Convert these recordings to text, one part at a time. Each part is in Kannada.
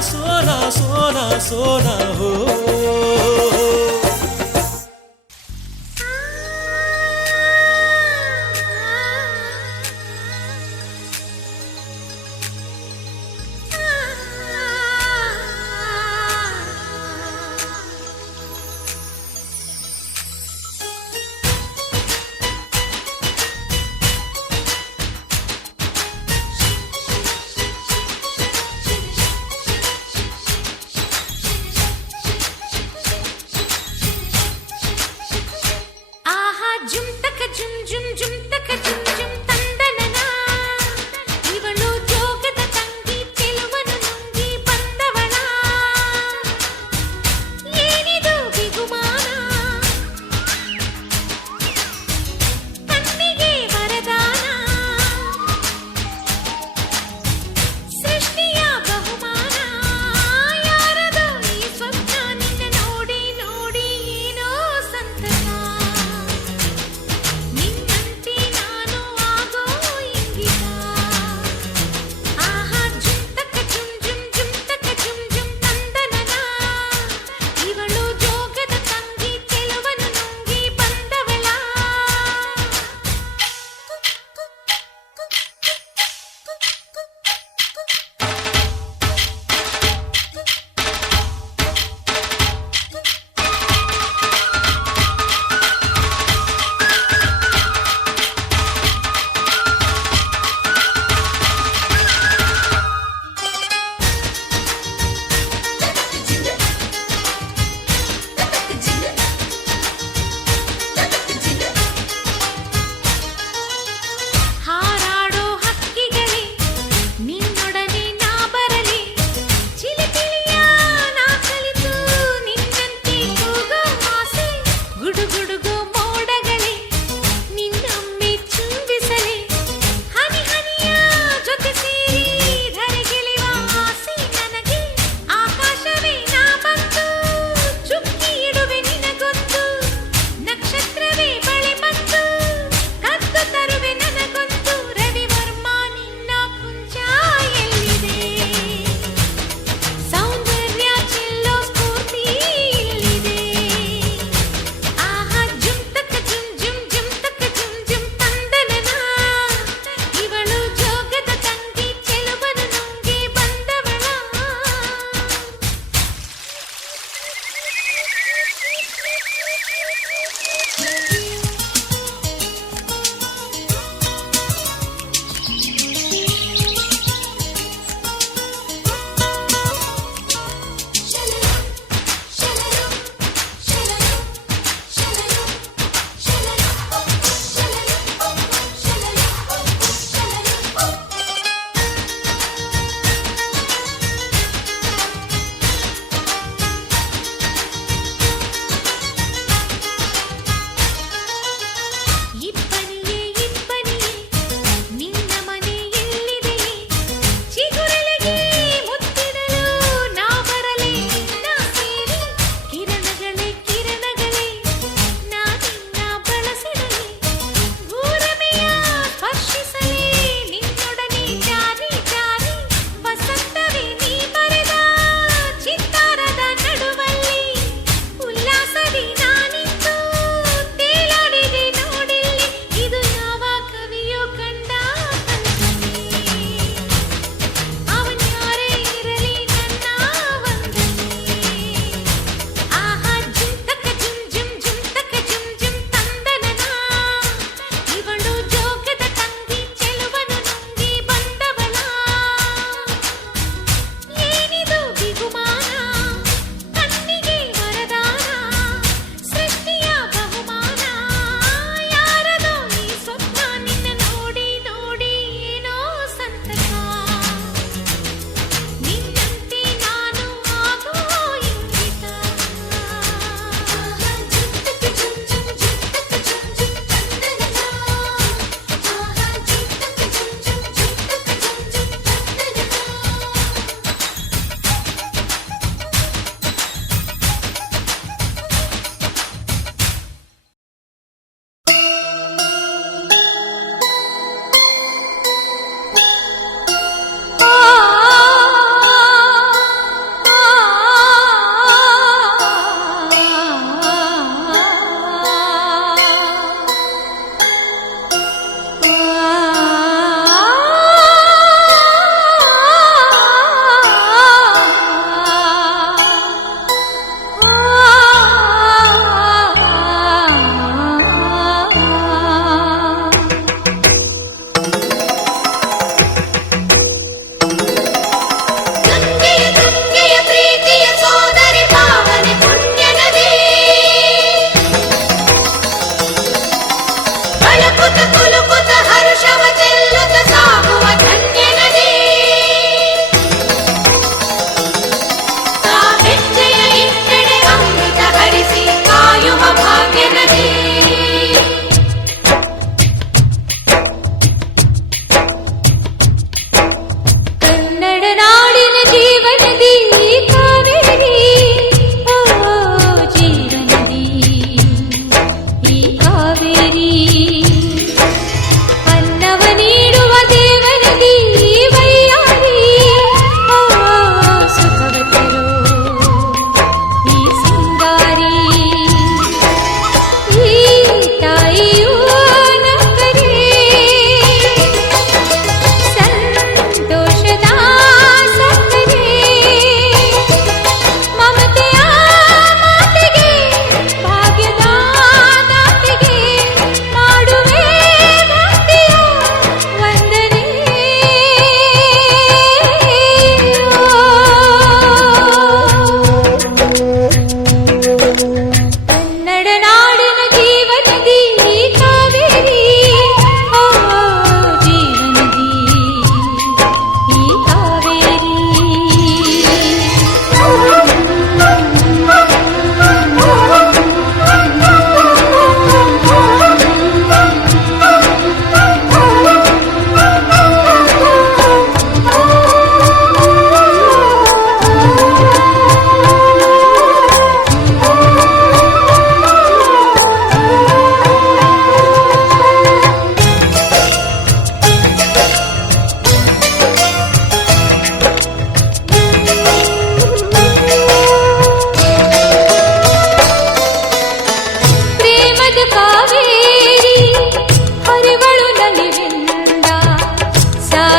सोना सोना सोना हो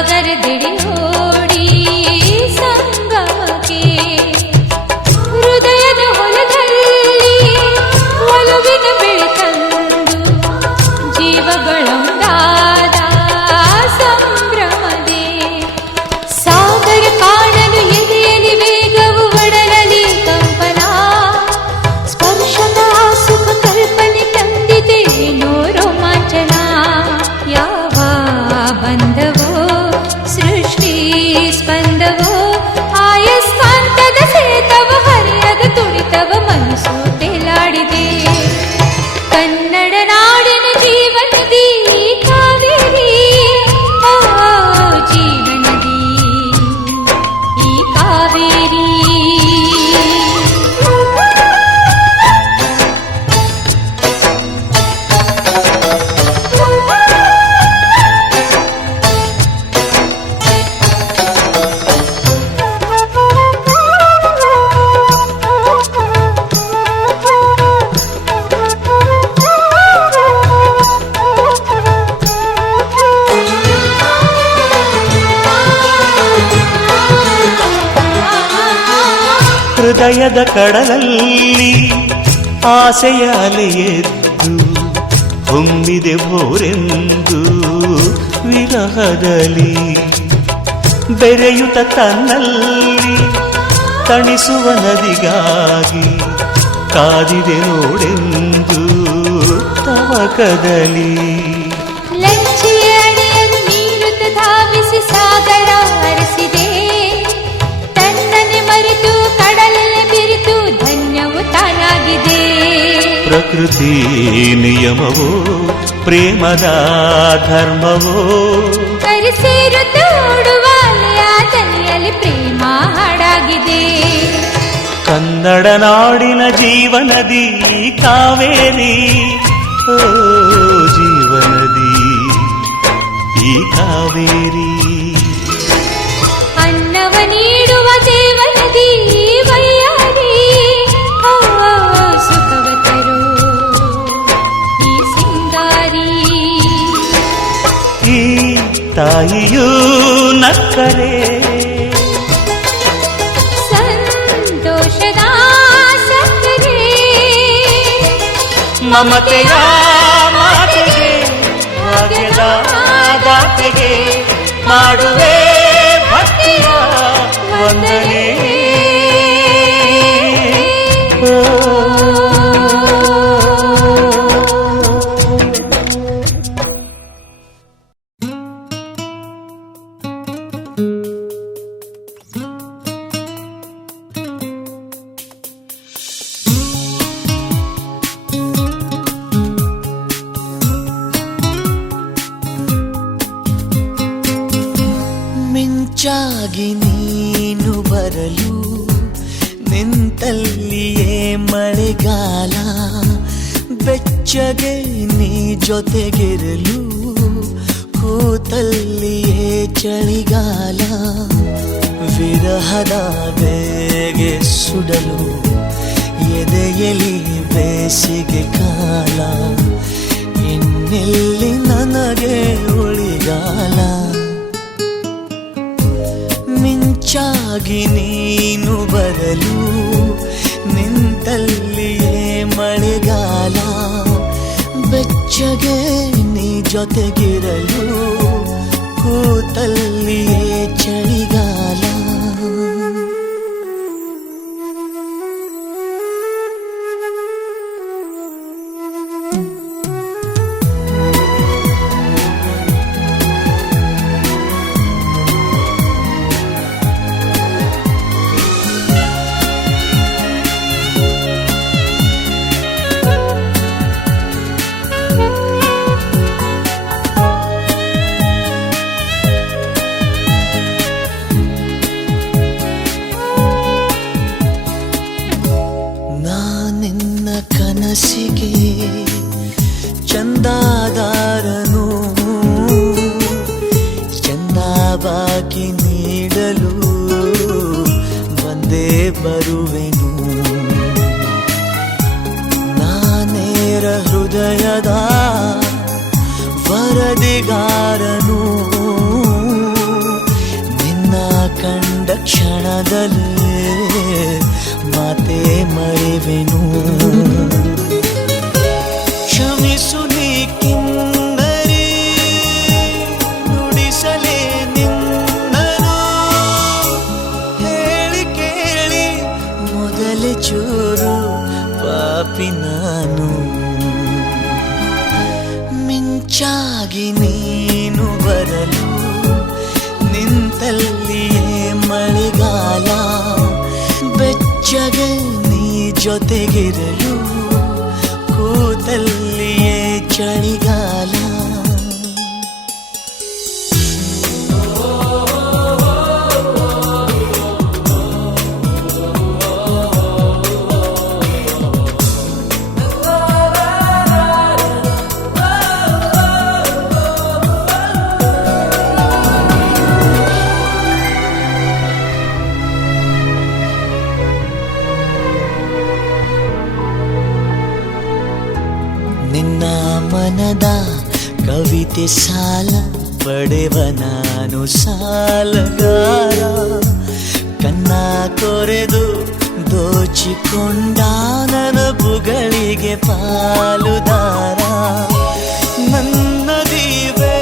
ಸಾಗರದೆಡೆ ನೋಡಿ ಸಂಗಮಕ್ಕೆ ಹೃದಯದ ಹೊಲದಲ್ಲಿ ಒಲವಿನ ಬೆಳಕಂದು ಜೀವಗಳೊಂದಾದ ಸಂಭ್ರಮದೆ ಸಾಗರ ಕಾಣಲು ಎದೆಯಲ್ಲಿ ವೇಗವು ಒಡಲಲ್ಲಿ ಕಂಪನ ಸ್ಪರ್ಶದ ಸುಖ ಕಲ್ಪನೆ ತಂದಿದೆ ಏನೋ ರೋಮಾಂಚನ ಯಾವ ಬಂಧವೋ ಸೃಷ್ಟಿ ಸ್ಪಂದವೋ ಆಯಸ್ಕಾಂತದ ಸೇತವ ಹರಿಯದ ತುಡಿತವ ಮನಸ್ಸು ತೇಲಾಡಿದೆ ಕನ್ನಡ ನಾಡಿನ ಜೀವನದಿ ಕಾವೇರಿ ಓ ಜೀವನದಿ ಈ ಕಾವೇರಿ ಹೃದಯದ ಕಡಲಲ್ಲಿ ಆಸೆಯ ಅಲೆಯೆದ್ದು ಹೊಮ್ಮಿದೆ ಭೋರೆಂದು ವಿರಹದಲ್ಲಿ ಬೆರೆಯುತ್ತ ತನ್ನಲ್ಲಿ ತಣಿಸುವ ನದಿಗಾಗಿ ಕಾದಿದೆ ನೋಡೆಂದು ತವಕದಲ್ಲಿ ಲಜ್ಜೆಯ ಅಣೆಯನ್ನು ಮೀರುತ್ತ ಧಾವಿಸಿ ಸಾಗರ ಹರಿಸಿದೆ ತನ್ನನ್ನೇ ಮರೆತು ಕಡಲಲ್ಲಿ ಬಿರಿತು ಧನ್ಯವು ತಾನಾಗಿದೆ ಪ್ರಕೃತಿ ನಿಯಮವೋ ಪ್ರೇಮದ ಧರ್ಮವೋ ಕರೆಸೇರುತ್ತ ಓಡುವ ಅಲೆಯ ತಲೆಯಲ್ಲಿ ಪ್ರೇಮ ಹಾಡಾಗಿದೆ ಕನ್ನಡ ನಾಡಿನ ಜೀವನದಿ ಕಾವೇರಿ ಓ ಜೀವನದಿ ಈ ಕಾವೇರಿ ಅನ್ನವ ನೀಡುವ ದೇವನದಿ ವೈಯಾರಿ ಓ ಸುಖವ ತರೋ ಈ ಸಿಂಗಾರಿ ಈ ತಾಯಿಯೂ ನಕ್ಕರೆ ಸಂತೋಷದ ಸಕ್ಕರೆ ಮಮತೆಯ ಮಾತೆಗೆ ಭಾಗ್ಯದ ದಾತೆಗೆ ಮಾಡುವೆ ಭಕ್ತಿಯ ವಂದನೆ ಮಿಂಚಾಗಿ ನೀನು ಬರಲು ನಿಂತಲ್ಲಿಯೇ ಮಳೆಗಾಲ ಬೆಚ್ಚಗೆ ನೀ ಜೊತೆಗಿರಲು ಕೂತಲ್ಲಿಯೇ ಚಳಿಗಾಲ ವಿರಹದ ಬೇಗೆ ಸುಡಲು ಎದೆಯಲಿ ಬೇಸಿಗೆ ಕಾಲ ಇನ್ನೆಲ್ಲಿ ನನಗೆ ಉಳಿಗಾಲ ಮಿಂಚಾಗಿ ನೀನು ಬರಲು ನಿಂತಲ್ಲಿಯೇ ಮಳೆಗಾಲ ಬೆಚ್ಚಗೆ ನೀ ಜೊತೆಗಿರಲು ಕೂತಲ್ಲಿಯೇ ಚಳಿಗಾಲ ಕನಸಿಗೆ ಚಂದಾದಾರನು ಚಂದ ಬಾಕಿ ನೀಡಲು ಬಂದೇ ಬರುವೆನು ನಾನೇರ ಹೃದಯದ ವರದಿಗಾರನು ಕ್ಷಣದಲ್ಲೇ ಮಾತೇ ಮರೆವೆನು ಕ್ಷಮಿಸು ನೀ ಕಿನ್ನರಿ ನುಡಿಸಲೇ ನಿನ್ನನು ಹೇಳಿ ಕೇಳಿ ಮೊದಲೇ ಚೂರು ಪಾಪಿ ನಾನು ಮಿಂಚಾಗಿ ನೀನು ಬರಲು ನಿಂತಲ್ಲಿಯೇ ಮಳೆಗಾಲ ಬೆಚ್ಚಗೆ ನೀ ಜೊತೆಗಿರಲು ಕೂತಲ್ಲಿಯೇ ಚಳಿಗಾಲ ನಿನ್ನ ಮನದ ಕವಿತೆ ಸಾಲ ಪಡೆವ ನಾನು ಸಾಲಗಾರ ಕನ್ನ ಕೊರೆದು ದೋಚಿಕೊಂಡ ನನ್ನ ಬುಗಳಿಗೆ ಪಾಲುದಾರ ನನ್ನ ದೀವೇ